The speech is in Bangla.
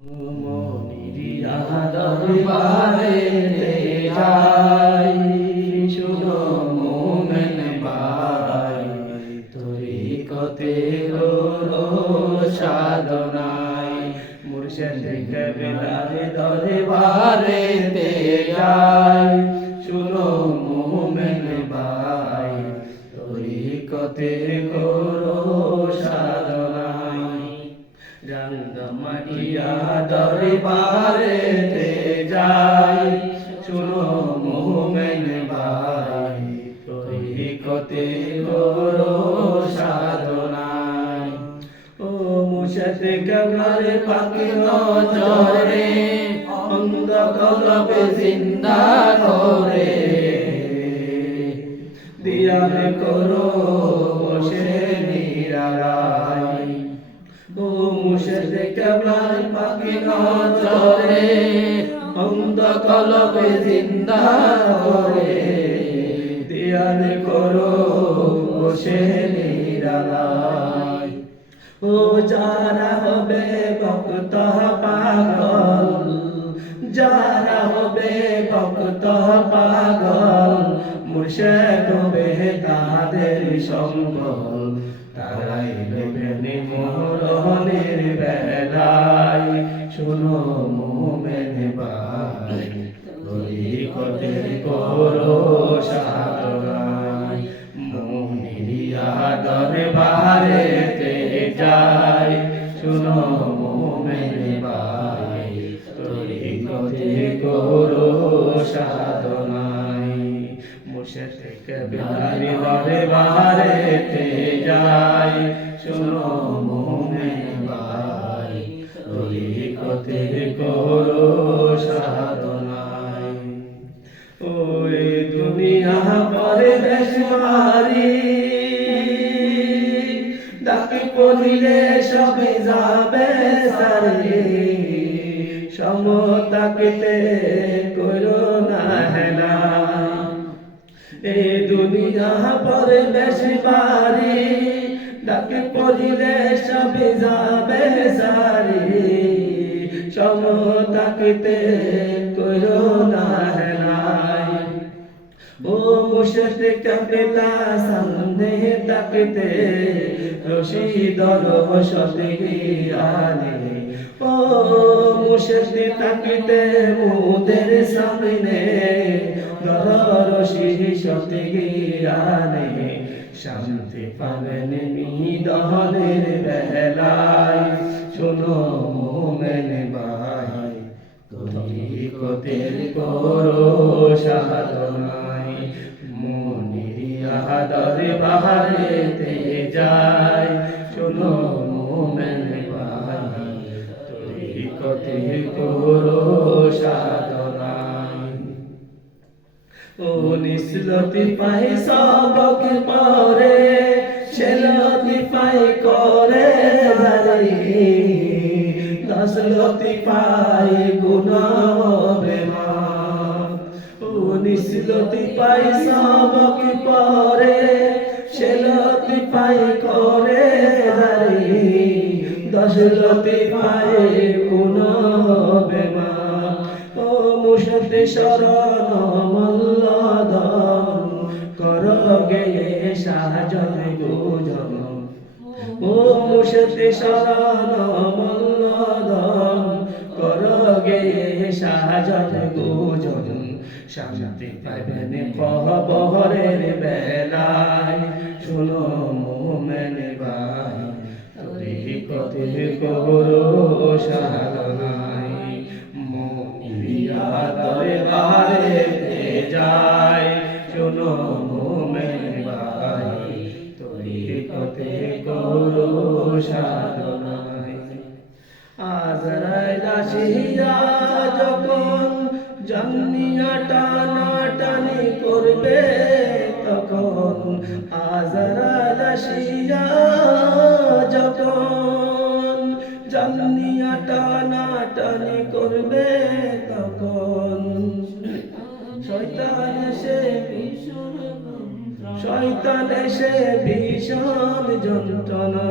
মনিরিয়া দরবারেতে যাই, শুনো মোমেন ভাই, তরিকতের সাধনায় মুর্শিদ কেবলার দরবারেতে যাই, শুনো মোমেন ভাই, তরিকতের সাধনায় রঙ্গমাটিয়া দরবারেতে যাই, শুনো মোমেন ভাই, তরিকতে সাধনায়। ও মুর্শিদ কেবলার পাক নজরে অন্ধ কলবে জিন্দা করে, দিয়ার করো বসে নিরালায়। ও মুর্শিদ কেবলার পাক নজরে অন্ধ কলবে জিন্দা করে, দিয়ার করো বসে নিরালায়। ও যারা হবে ভক্ত পাগল, যারা হবে ভক্ত পাগল, মুর্শিদ হবে তাদের সম্বল, তারাই নেবেন মরণের বেলায়। শুনো মোমেন ভাই, তরিকতের সাধনায় মনিরিয়া দরবারেতে যাই, শুনো মোমেন ভাই, তরিকতের সাধনায়। মুর্শিদ কেবলার দরবারেতে যাই, শুনো মোমেন ভাই, তরিকতের সাধনায়। ওই দুনিয়া পরে দেশমারি, ডাকি পড়িলে সবে যাবে সারি, সমতাকিতে করো না হেলা। এই দুনিয়া পরে দেশমারি, ডাকি পড়িলে সবে যাবে সারি, সমতাকিতে করো না হেলাই। ও মুর্শিদ কেবলা সামনে তাকতে, রশিদর সতে গিরানে। ও মুর্শিদ তাকতে মুদের সামনে, রশি সতে গিরানে। শান্তি পাবেন নিদহনের বেলায়, শোনো মোমেন ভাই, তরিকতের সাধনায় মনিরিয়া দরবারেতে যাই, শোনো মোমেন ভাই, তরিকতের সাধনায়। ও নিসলতি পাই সবক পরে, ছেলতি পাই করে জারি, দশলতি পাই গুনাহে মাফ। ও নিসলতি পাই সবক পরে, ছেলতি পাই করে জারি, দশলতি পাই গুনাহে মাফ। ও মুর্শিদ শরণ মল্লদম, করগে সাজন গুজন। ও মুর্শিদ শরণ মল্লদম, করগে সাজন গুজন। শান্তি পাইবেন কবরের বেলায়, শুনো মোমেন ভাই, তরিকতের সাধনায় মনিরিয়া দরবারেতে যাই, শুনো মোমেন ভাই, তরিকতের সাধনায়। আজরাইল আসিয়া যখন জানিয়া টানাটানি করবে তখন, আজরাইল আসিয়া যখন জানিয়া টানাটানি করবে তখন, শয়তান এসে ভীষণ যন্ত্রণা।